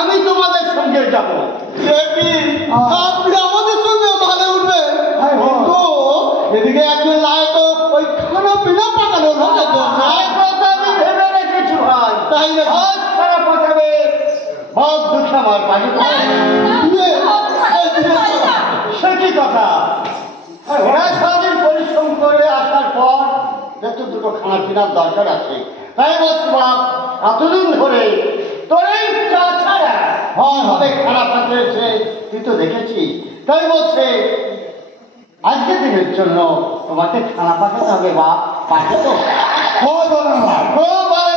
আমি তোমাদের সঙ্গে যাব। আপনি আমাদের সঙ্গে ভালো উঠবেন, কিন্তু এদিকে একজন লাই তো ওই খানা পিনা পাকানো লোকের জন্য আমি ভেবে রেখেছি ভাই। তাই না খারাপ পাঠাবে সব দুঃখ আমার পাশে। সে কি কথা? ওরা সারাদিন পরিশ্রম করে আসার পর একটু দুটো খানা পিনার দরকার আছে। তাই বলছি বাপ, এতদিন ধরে তোর এই চা ছাড়া হবে খারাপ পাঠিয়েছে, তুই তো দেখেছিস। তাই বলছে আজকের দিনের জন্য তোমাকে খানা পাঠাতে হবে বাপ। পাঠে তো খুব ভালো